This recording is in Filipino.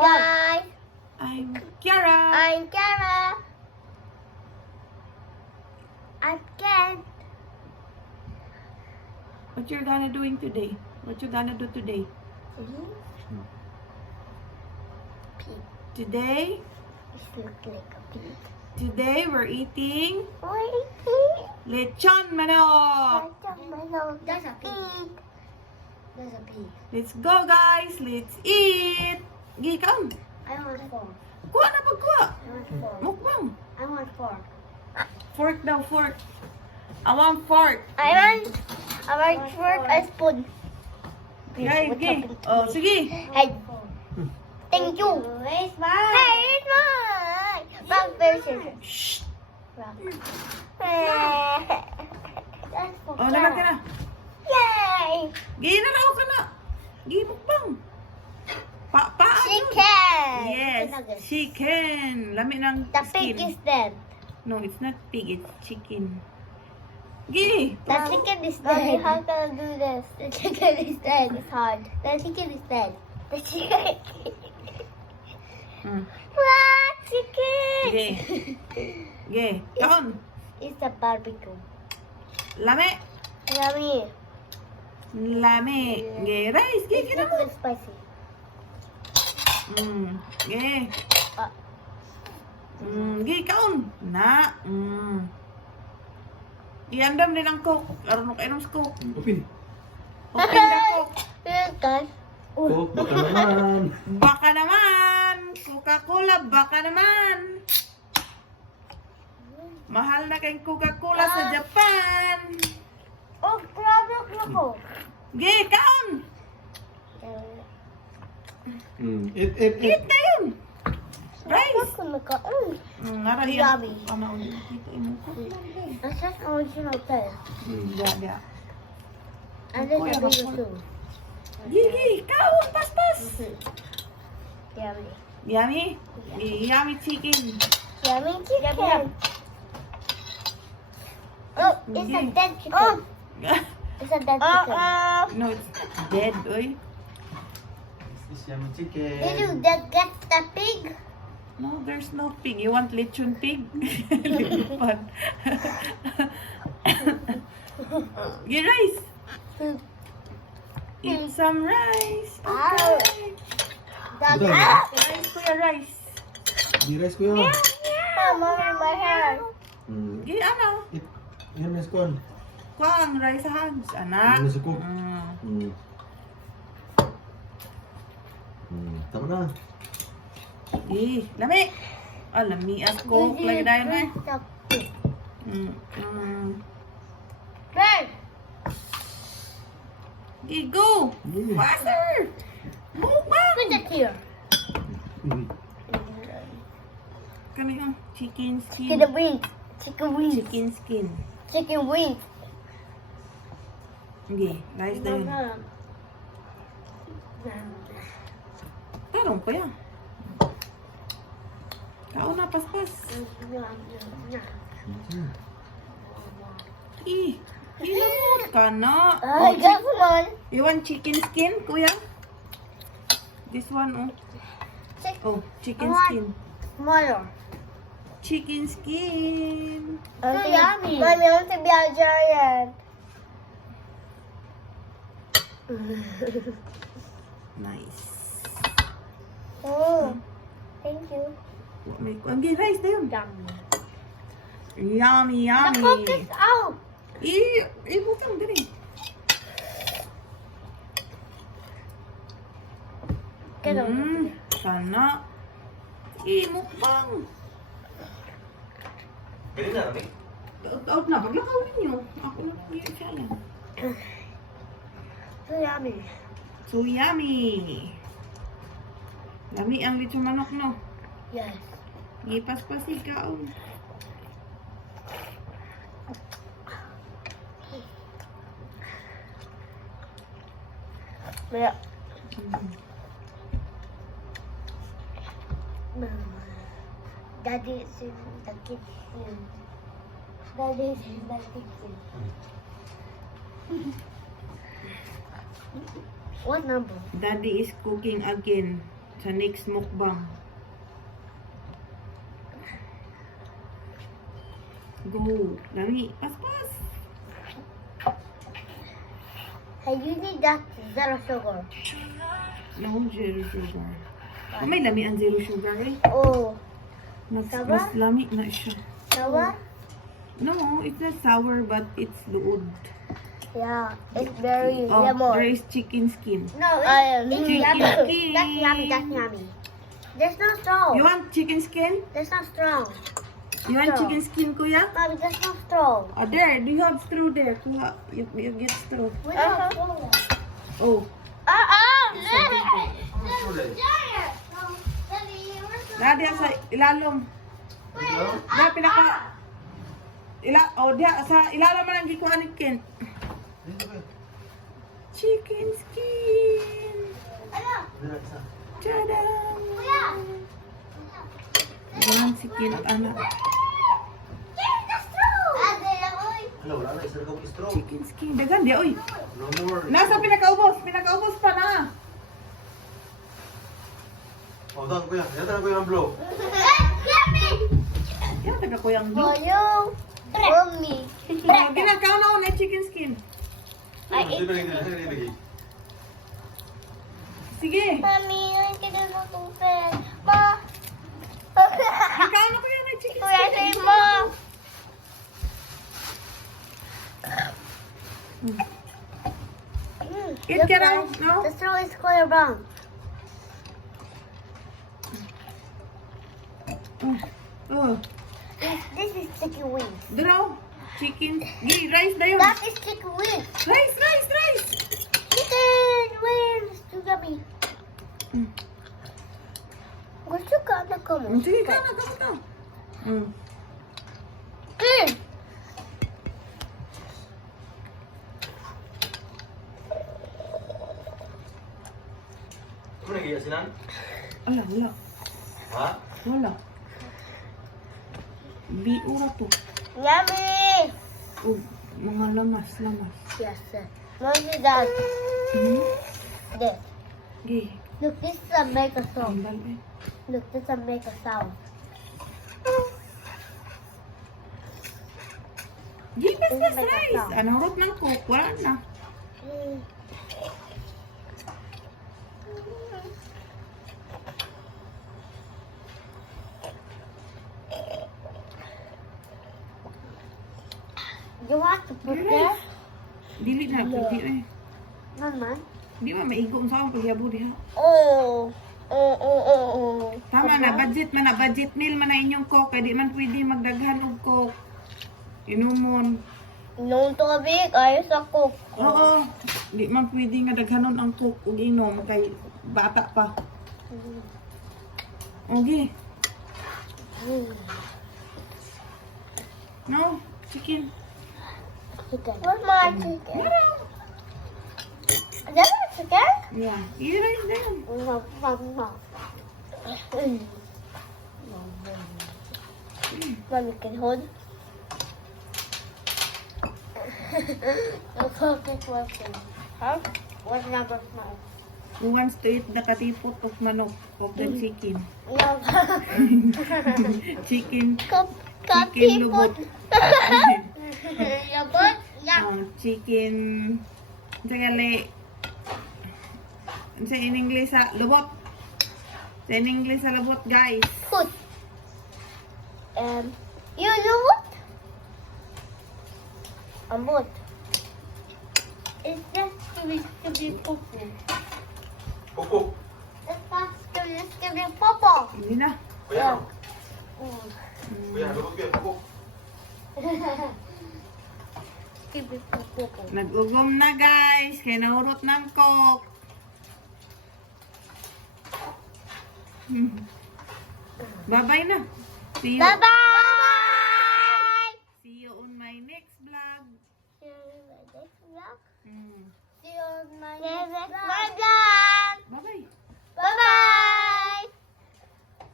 guys. I'm Kiara. I'm Kara. I'm Ken. What you're gonna doing today? What you gonna do today? Pig. Today? It looks like a pig. Today we're eating Wait. lechon manok. That's a pig. That's a pig. Let's go guys. Let's eat. Gi, come. I want fork. Kuha na pagkuha. I want fork. Mukbang. I want fork. Fork daw, fork. I want fork. I want fork and spoon. Guys, gi. Oh, sige. Hey. Thank you. It's mine. Hey, it's mine. Rock, paper, scissors. Shh. Rock. That's for Oh, lahat ka na. Yay! Gi na raw ka na. Gi, mukbang. Paa. Chicken! Yes, Nuggets. chicken. Lami ng The skin. pig is dead. No, it's not pig, it's chicken. Gi! The chicken is dead. How can I do this? The chicken is dead. It's hard. The chicken is dead. The chicken. What? Chicken! Gi. Gi. Kaon. It's a barbecue. Lami. Yummy. Lami. Gi. Rice. Gi. It's Gina not mo. that spicy. Gi. Ah. Gi. Kaon. Na. Iandam din ang coke. Aron mo kainom sa coke. Upin. Open the coke. Guys. Oh, baka naman. Baka naman. Coca-Cola. Baka naman. Mahal na kayong Coca-Cola sa Japan. Oh, grabe ako. Gi. Kaon. Eat. Eat na yun. Rice. Ako nakaon. Ngarahi Yummy. Ano ulit dito imo ko. That's just original taste. Dia. And there's a bigger too. Gigi, kaon paspas. Yummy. Yummy. Yummy chicken. Yummy chicken. Oh, it's a dead chicken. Oh, it's a dead chicken. No, it's not dead, oy. This is yummy chicken. Did you get the pig? No, there's no pig. You want lechon pig? Lipad. Get rice. Eat some rice. Okay. That's Done. Rice, kuya, rice. Di rice ko yun. Mom in my hair. Gi, ano? Yan na skon. Kuha ang rice sa hands, anak. Ano sa cook? Tama na. Gi, lami. Ah, lami as coke. Lagi dahil na eh. Hey! Gi, go. Sige. Faster. Mukbang. Put it here. Kano yung chicken skin? Chicken wings. Chicken wings. Chicken skin. Chicken wings. Gi, rice na yun. Tarong pa yan. Kao na, paspas. Ilamot ka na. I got one. You want chicken skin, kuya? This one, oh. Oh, chicken skin. Smaller. Chicken skin. So yummy. Mommy, I want to be a giant. Nice. Oh, thank you. Ang rice na yun. Yummy. Yummy, The coke yummy. is out. Ibutang dali. Sana. Mukbang. Pwede na natin. Out na, paglakaw ninyo. Ako na lang siya yan. So yummy. So yummy. Lami ang lechon manok, no? Yes. Ipas-pas ikaw. Yeah. Daddy is in the kitchen. Daddy is in the kitchen. What number? Daddy is cooking again. Sa next mukbang. Go. Lami. Pas. Hey, you need that zero sugar. No, zero sugar. May lami ang zero sugar eh. Oh, Mas Sour? lami na siya. sour? No, it's not sour but it's luod. Yeah, it's very Oh, lemon. there is chicken skin. No, it's Chicken yummy. skin. That's yummy. That's yummy. There's no straw. You want chicken skin? There's no straw. You want Straw. chicken skin, kuya? Mommy, there's no straw. Oh, there. Do you have straw there? Kuha. You get straw. We don't have straw. Oh. Diya sa ilalom. Diya pinaka... Diya sa ilalom man ang gikuha ni Kent. Chicken skin. Tada! Ganun si Kent, anak. Hello, wala na. Isa kong straw. Chicken skin. Dagan di, oy. No more. Nasa pinakaubos. Pinakaubos pa na. Oh, dang kuya. Yata na kuya ang blow. Yan, taga ko yung For blue. you, mommy. Ginagawa na ako na chicken skin. Hindi pa lagi. Sige. Mommy, I can do open. Ma. Ikaw na ko yan na chicken Kuya, say skin. ma. Eat ka raw, no? The straw is color brown. Oh. This is chicken wings. Draw. Chicken. Gi, rice na yun. That is chicken wings. Rice. Chicken wings. You got me. Mm. Gusto ka na ka mo? Sige ka na, kamo ka. Ano nag-iya sinan? Wala. Ha? Wala. Biura to. Yummy. Oh, mga lamas. Yes, sir. What is that? Hmm? This. Gi. Look, this is a make a sound. Tambal eh. Look, this is a make a sound. Gi, basta rice. Anong rot ng cook? Wala na. You want to put there? Dili na, pwede eh. Naman. Di ba maigong sa akong pagyabo diha. Oh. Tama na, budget meal man na inyong cook. Kaya di man pwede magdaghan og cook. Inumon. Nung tubig, ayos sa cook. Oo. Di man pwede nga daghanon ang cook ug inom kay bata pa. Okay. No, chicken. Chicken. Where's my chicken? Is that a chicken? Yeah. I-rice na yun. Mommy can hold. The cook is working. Huh? What's number 5? Who wants to eat the katipot of manok of the chicken? No. Chicken. Chicken lubot. Lubot? Yeah. Chicken. Sa gali. Sa in English sa lubot. Sa in English sa lubot, guys. Food. You know what? Ambot. It's just to be popo. Pukuk. It's just to be popo. Hindi na. Kuya. Mm. Kuya, lubog kuya. Pukuk. To be popo. Nag-ugom na, guys. Kaya naurot ng cook. Bye-bye na. See you. Bye-bye! See you on my next vlog. See you in my next vlog. Mm. See you on my next vlog.